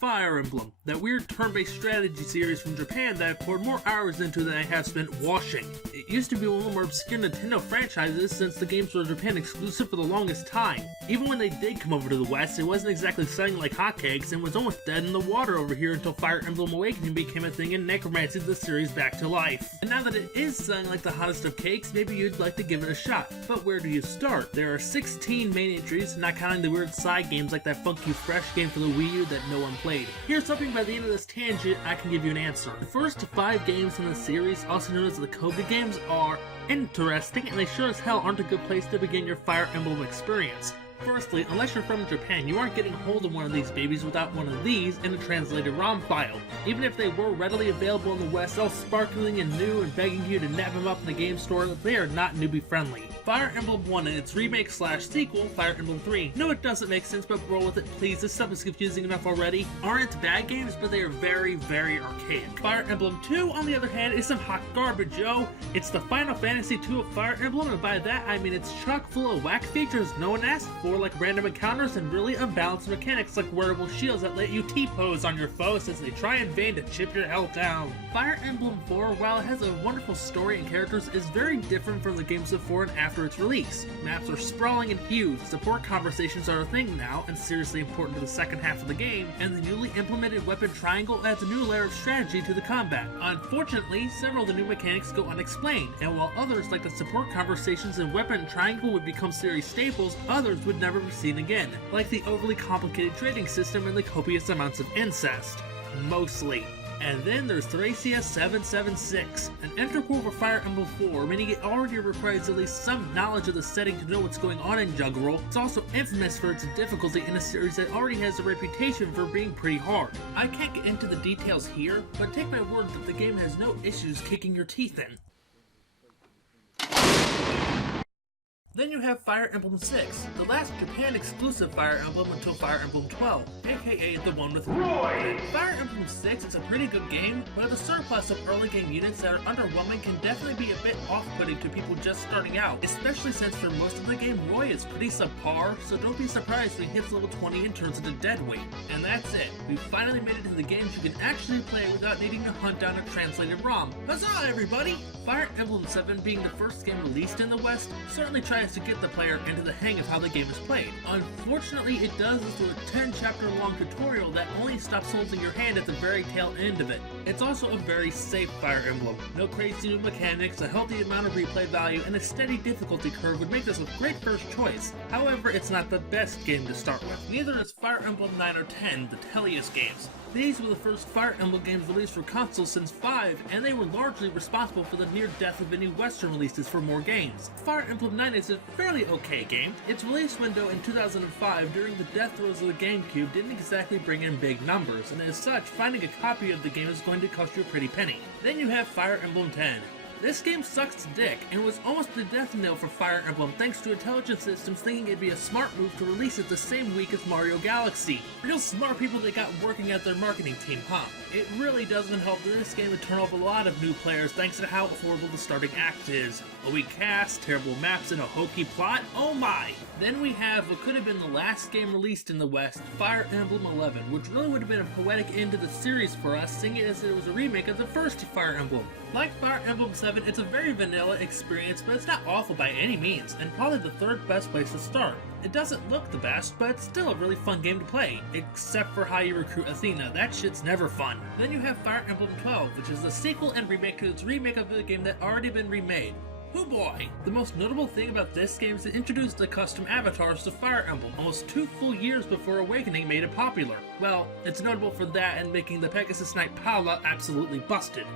Fire Emblem, that weird turn-based strategy series from Japan that I've poured more hours into than I have spent washing. It used to be one of the more obscure Nintendo franchises since the games were Japan exclusive for the longest time. Even when they did come over to the West, it wasn't exactly selling like hotcakes and was almost dead in the water over here until Fire Emblem Awakening became a thing and necromancy the series back to life. And now that it is selling like the hottest of cakes, maybe you'd like to give it a shot. But where do you start? There are 16 main entries, not counting the weird side games like that Funky Fresh game for the Wii U that no one played. Here's hoping by the end of this tangent I can give you an answer. The first 5 games in the series, also known as the Kobe games, are interesting, and they sure as hell aren't a good place to begin your Fire Emblem experience. Firstly, unless you're from Japan, you aren't getting hold of one of these babies without one of these in a translated ROM file. Even if they were readily available in the West, all sparkling and new and begging you to nab them up in the game store, they are not newbie friendly. Fire Emblem 1 and its remake/sequel, Fire Emblem 3. No, it doesn't make sense, but roll with it please, this stuff is confusing enough already. Aren't bad games, but they are very, very archaic. Fire Emblem 2, on the other hand, is some hot garbage, yo. It's the Final Fantasy II of Fire Emblem, and by that I mean it's chock full of whack features no one asked for, like random encounters and really unbalanced mechanics like wearable shields that let you T-pose on your foes as they try in vain to chip your health down. Fire Emblem 4, while it has a wonderful story and characters, is very different from the games before and after its release. Maps are sprawling and huge, support conversations are a thing now, and seriously important to the second half of the game, and the newly implemented weapon triangle adds a new layer of strategy to the combat. Unfortunately, several of the new mechanics go unexplained, and while others like the support conversations and weapon triangle would become series staples, others would never be seen again, like the overly complicated trading system and the copious amounts of incest. Mostly. And then there's Thracia 776, an integral for Fire Emblem 4, meaning it already requires at least some knowledge of the setting to know what's going on in Juggerel. It's also infamous for its difficulty in a series that already has a reputation for being pretty hard. I can't get into the details here, but take my word that the game has no issues kicking your teeth in. Then you have Fire Emblem 6, the last Japan-exclusive Fire Emblem until Fire Emblem 12, aka the one with Roy. Fire Emblem 6 is a pretty good game, but the surplus of early game units that are underwhelming can definitely be a bit off-putting to people just starting out, especially since for most of the game Roy is pretty subpar, so don't be surprised when he hits level 20 and turns into deadweight. And that's it, we finally made it to the games you can actually play without needing to hunt down a translated ROM. Huzzah everybody! Fire Emblem 7 being the first game released in the West certainly tries to get the player into the hang of how the game is played. Unfortunately, it does this through a 10-chapter long tutorial that only stops holding your hand at the very tail end of it. It's also a very safe Fire Emblem. No crazy new mechanics, a healthy amount of replay value, and a steady difficulty curve would make this a great first choice. However, it's not the best game to start with. Neither is Fire Emblem 9 or 10, the Tellius games. These were the first Fire Emblem games released for consoles since 5, and they were largely responsible for the near death of any Western releases for more games. Fire Emblem 9 is a fairly okay game. Its release window in 2005 during the death throes of the GameCube didn't exactly bring in big numbers, and as such, finding a copy of the game is going to cost you a pretty penny. Then you have Fire Emblem 10. This game sucks dick, and was almost the death knell for Fire Emblem thanks to Intelligent Systems thinking it'd be a smart move to release it the same week as Mario Galaxy. Real smart people they got working at their marketing team, huh? It really doesn't help that this game would turn off a lot of new players thanks to how horrible the starting act is. A weak cast, terrible maps, and a hokey plot? Oh my! Then we have what could have been the last game released in the West, Fire Emblem 11, which really would have been a poetic end to the series for us, seeing it as it was a remake of the first Fire Emblem. Like Fire Emblem 7, it's a very vanilla experience, but it's not awful by any means, and probably the third best place to start. It doesn't look the best, but it's still a really fun game to play, except for how you recruit Athena. That shit's never fun. Then you have Fire Emblem 12, which is the sequel and remake to its remake of the game that already been remade. Oh boy! The most notable thing about this game is it introduced the custom avatars to Fire Emblem almost 2 full years before Awakening made it popular. Well, it's notable for that and making the Pegasus Knight Paula absolutely busted.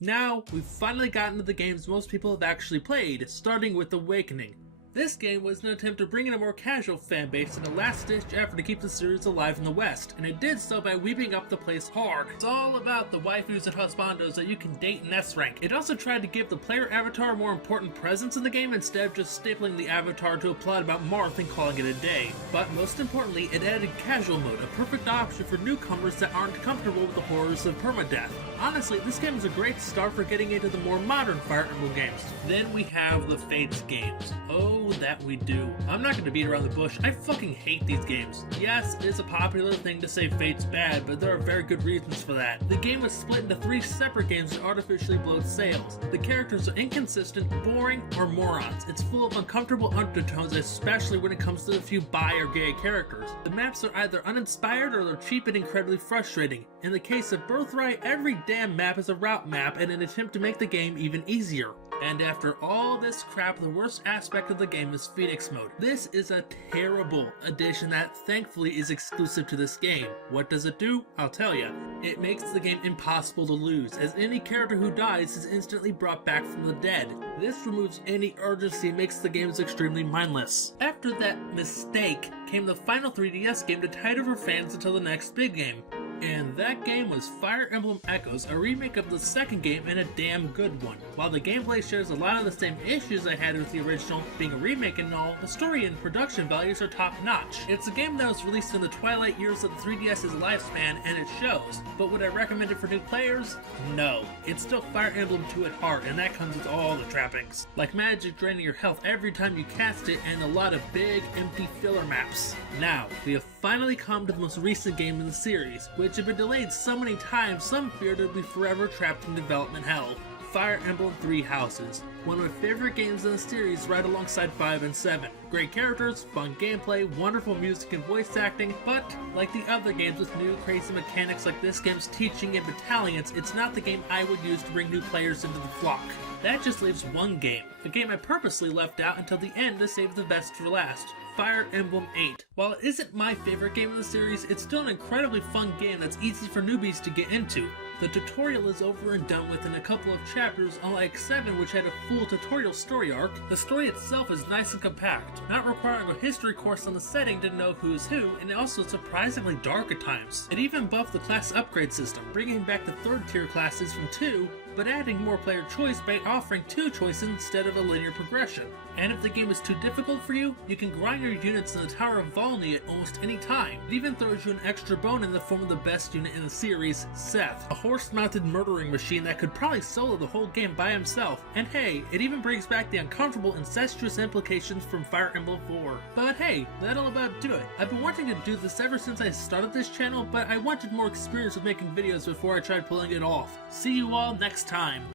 Now, we've finally gotten to the games most people have actually played, starting with Awakening. This game was an attempt to bring in a more casual fan base in a last-ditch effort to keep the series alive in the West, and it did so by weeping up the place hard. It's all about the waifus and husbandos that you can date in S-Rank. It also tried to give the player avatar a more important presence in the game instead of just stapling the avatar to a plot about Marth and calling it a day. But most importantly, it added casual mode, a perfect option for newcomers that aren't comfortable with the horrors of permadeath. Honestly, this game is a great start for getting into the more modern Fire Emblem games. Then we have the Fates games. Oh Oh, that we do. I'm not gonna beat around the bush. I fucking hate these games. Yes, it is a popular thing to say Fate's bad, but there are very good reasons for that. The game is split into 3 separate games that artificially bloat sales. The characters are inconsistent, boring, or morons. It's full of uncomfortable undertones, especially when it comes to the few bi or gay characters. The maps are either uninspired or they're cheap and incredibly frustrating. In the case of Birthright, every damn map is a route map in an attempt to make the game even easier. And after all this crap, the worst aspect of the game is Phoenix Mode. This is a terrible addition that thankfully is exclusive to this game. What does it do? I'll tell ya. It makes the game impossible to lose, as any character who dies is instantly brought back from the dead. This removes any urgency and makes the games extremely mindless. After that mistake came the final 3DS game to tide over fans until the next big game. And that game was Fire Emblem Echoes, a remake of the second game and a damn good one. While the gameplay shares a lot of the same issues I had with the original, being a remake and all, the story and production values are top notch. It's a game that was released in the twilight years of the 3DS's lifespan, and it shows. But would I recommend it for new players? No. It's still Fire Emblem 2 at heart, and that comes with all the trappings. Like magic draining your health every time you cast it, and a lot of big, empty filler maps. Now, we have finally come to the most recent game in the series, which had been delayed so many times some feared it would be forever trapped in development hell. Fire Emblem 3 Houses. One of my favorite games in the series right alongside 5 and 7. Great characters, fun gameplay, wonderful music and voice acting, but like the other games with new crazy mechanics like this game's teaching and battalions, it's not the game I would use to bring new players into the flock. That just leaves one game, a game I purposely left out until the end to save the best for last. Fire Emblem 8. While it isn't my favorite game in the series, it's still an incredibly fun game that's easy for newbies to get into. The tutorial is over and done with in a couple of chapters, unlike 7 which had a full tutorial story arc. The story itself is nice and compact, not requiring a history course on the setting to know who's who, and also surprisingly dark at times. It even buffed the class upgrade system, bringing back the 3rd tier classes from 2, but adding more player choice by offering 2 choices instead of a linear progression. And if the game is too difficult for you, you can grind your units in the Tower of Volney at almost any time. It even throws you an extra bone in the form of the best unit in the series, Seth, a horse-mounted murdering machine that could probably solo the whole game by himself. And hey, it even brings back the uncomfortable incestuous implications from Fire Emblem 4. But hey, that'll about do it. I've been wanting to do this ever since I started this channel, but I wanted more experience with making videos before I tried pulling it off. See you all next time.